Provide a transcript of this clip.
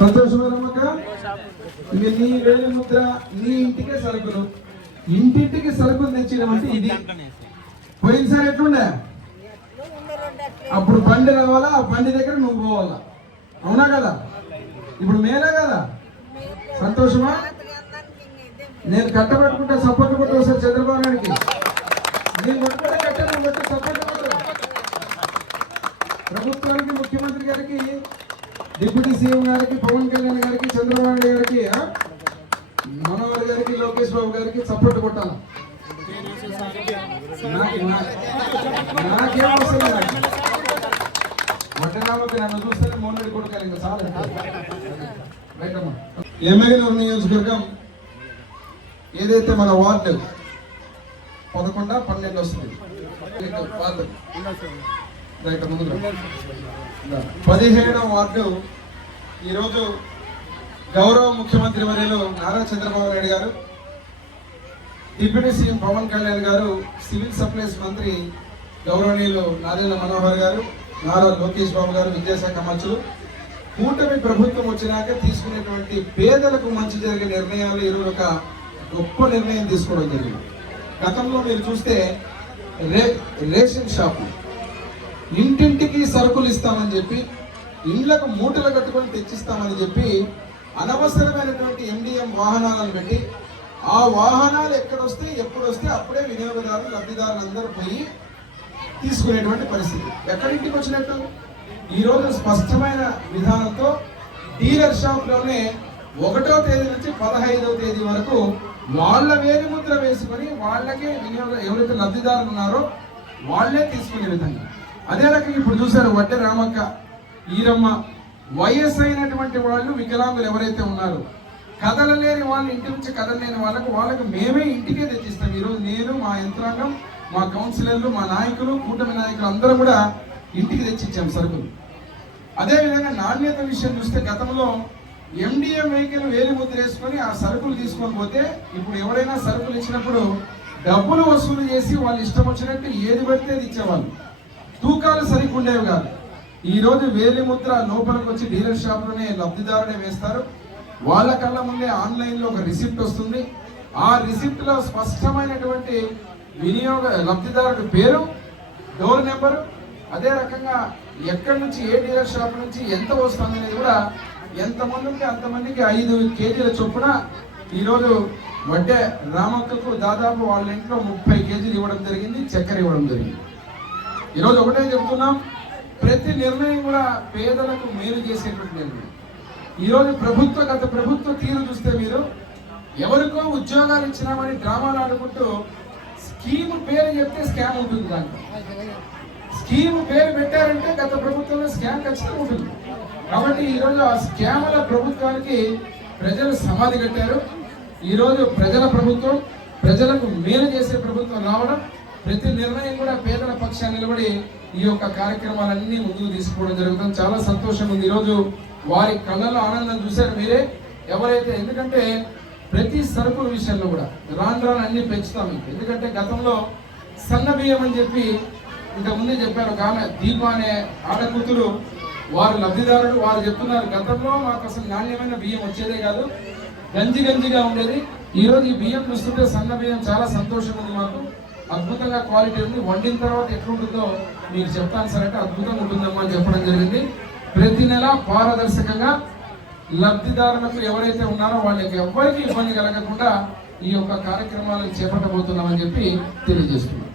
సంతోషమేనమ్మక నీ వేలి ముద్ర నీ ఇంటికే సరుకులు ఇంటింటికి సరుకులు తెచ్చినమంటే ఇది పోయినసారి ఎట్లుండే అప్పుడు బండి రావాలా ఆ బండి దగ్గర నువ్వు పోవాలా అవునా కదా ఇప్పుడు మేలే కదా సంతోషమా నేను కట్టబెట్టుకుంటే సపోర్ట్ కొట్టు ఒకసారి చంద్రబాబు నాయుడికి నేను కొట్టుకుంటే కట్టే నువ్వు కొట్టు సపోర్ట్ కొట్టు ప్రభుత్వానికి ముఖ్యమంత్రి గారికి డిప్యూటీ సీఎం గారికి పవన్ కళ్యాణ్ గారికి చంద్రబాబు నాయుడు గారికి మనోహర్ గారికి లోకేష్ బాబు గారికి సపోర్ట్ కొట్టాలి నాకేం అవసరం వడ్డనామకి నన్ను చూస్తే మోనడి కొడుకాలి ఇంకా చాలా ఎమ్మెల్యేల నియోజకవర్గం ఏదైతే మన వార్డు 11, 12 వస్తుంది 17వ వార్డు ఈరోజు గౌరవ ముఖ్యమంత్రి వర్యులు నారా చంద్రబాబు నాయుడు గారు, డిప్యూటీ సీఎం పవన్ కళ్యాణ్ గారు, సివిల్ సప్లైస్ మంత్రి గౌరవనీయులు నాదెండ్ల మనోహర్ గారు, నారా లోకేష్ బాబు గారు, విద్యాశాఖ మంత్రులు కూటమి ప్రభుత్వం వచ్చినాక తీసుకునేటువంటి పేదలకు మంచి జరిగే నిర్ణయాలు ఈరోజు ఒక గొప్ప నిర్ణయం తీసుకోవడం జరిగింది. గతంలో మీరు చూస్తే రేషన్ షాపు ఇంటింటికి సరుకులు ఇస్తామని చెప్పి ఇండ్లకు మూటలు కట్టుకొని తెచ్చిస్తామని చెప్పి అనవసరమైనటువంటి ఎండిఎం వాహనాలను పెట్టి ఆ వాహనాలు ఎక్కడొస్తే ఎప్పుడు వస్తే అప్పుడే వినియోగదారులు లబ్ధిదారులు అందరూ పోయి తీసుకునేటువంటి పరిస్థితి. ఎక్కడింటికి వచ్చినట్టు ఈరోజు స్పష్టమైన విధానంతో డీలర్ షాప్లోనే 1వ తేదీ నుంచి 15వ తేదీ వరకు వాళ్ళ వేలి ముద్ర వేసుకొని వాళ్ళకే వినియోగ ఎవరైతే లబ్ధిదారులు ఉన్నారో వాళ్ళే తీసుకునే విధంగా. అదే రకంగా ఇప్పుడు చూసారు వడ్డే రామక్క, ఈరమ్మ, వయస్సు అయినటువంటి వాళ్ళు వికలాంగులు ఎవరైతే ఉన్నారో కదలలేని వాళ్ళు, ఇంటి నుంచి కదలలేని వాళ్ళకు మేమే ఇంటికే తెచ్చిస్తాం. ఈరోజు నేను, మా యంత్రాంగం, మా కౌన్సిలర్లు, మా నాయకులు, కూటమి నాయకులు అందరూ కూడా ఇంటికి తెచ్చిచ్చాం సరుకులు. అదేవిధంగా నాణ్యత విషయం చూస్తే గతంలో ఎండిఎం వెహికల్ వేలి ముద్ర వేసుకొని ఆ సరుకులు తీసుకొని పోతే ఇప్పుడు ఎవరైనా సరుకులు ఇచ్చినప్పుడు డబ్బులు వసూలు చేసి వాళ్ళు ఇష్టం వచ్చినట్టు ఏది పడితే అది ఇచ్చేవాళ్ళు, తూకాలు సరిగ్గా ఉండేవి కాదు. ఈరోజు వేలి ముద్ర లోపలికి వచ్చి డీలర్ షాప్లోనే లబ్ధిదారునే వేస్తారు. వాళ్ళ కళ్ళ ముందే ఆన్లైన్లో ఒక రిసిప్ట్ వస్తుంది. ఆ రిసిప్ట్లో స్పష్టమైనటువంటి వినియోగ లబ్ధిదారుడి పేరు, డోర్ నెంబరు, అదే రకంగా ఎక్కడి నుంచి ఏ డీలర్ షాప్ నుంచి ఎంత వస్తుంది అనేది కూడా ఎంతమంది ఉంటే అంతమందికి 5 కేజీల చొప్పున ఈరోజు వడ్డే రామక్కకు దాదాపు వాళ్ళ ఇంట్లో 30 కేజీలు ఇవ్వడం జరిగింది, చక్కెర ఇవ్వడం జరిగింది. ఈరోజు ఒకటే చెప్తున్నాం, ప్రతి నిర్ణయం కూడా పేదలకు మేలు చేసేటువంటి నిర్ణయం. ఈరోజు గత ప్రభుత్వ తీరు చూస్తే మీరు ఎవరికో ఉద్యోగాలు ఇచ్చినామని డ్రామాలు ఆడుకుంటూ స్కీమ్ పేరు చెప్తే స్కామ్ ఉంటుంది. దాంట్లో స్కీమ్ పేరు పెట్టారంటే గత ప్రభుత్వంలో స్కామ్ ఖచ్చితంగా ఉంటుంది. కాబట్టి ఈరోజు ఆ స్కాముల ప్రభుత్వానికి ప్రజలు సమాధి కట్టారు. ఈరోజు ప్రజల ప్రభుత్వం, ప్రజలకు మేలు చేసే ప్రభుత్వం రావడం, ప్రతి నిర్ణయం కూడా పేదల పక్షాన్ని నిలబడి ఈ యొక్క కార్యక్రమాలన్నీ ముందుకు తీసుకోవడం జరుగుతుంది. చాలా సంతోషంగా ఉంది. ఈరోజు వారి కళ్ళలో ఆనందం చూశారు మీరే ఎవరైతే. ఎందుకంటే ప్రతి సరుకుల విషయంలో కూడా రాను అన్ని పెంచుతాం. ఎందుకంటే గతంలో సన్న బియ్యం అని చెప్పి ఇంతకుముందే చెప్పారు, ఒక ఆమె దీప అనే ఆడకూతురు, వారు లబ్ధిదారులు, వారు చెప్తున్నారు గతంలో మాకు అసలు నాణ్యమైన బియ్యం వచ్చేదే కాదు, గంజిగా ఉండేది. ఈరోజు ఈ బియ్యం చూస్తుంటే సన్న బియ్యం చాలా సంతోషంగా ఉంది, మాకు అద్భుతంగా క్వాలిటీ ఉంది, వండిన తర్వాత ఎట్లుంటుందో మీకు చెప్తాను సార్ అంటే అద్భుతంగా ఉంటుందమ్మా అని చెప్పడం జరిగింది. ప్రతి నెల పారదర్శకంగా లబ్ధిదారులకు ఎవరైతే ఉన్నారో వాళ్ళకి ఎవ్వరికి ఇబ్బంది కలగకుండా ఈ యొక్క కార్యక్రమాలను చేపట్టబోతున్నామని చెప్పి తెలియజేస్తున్నాం.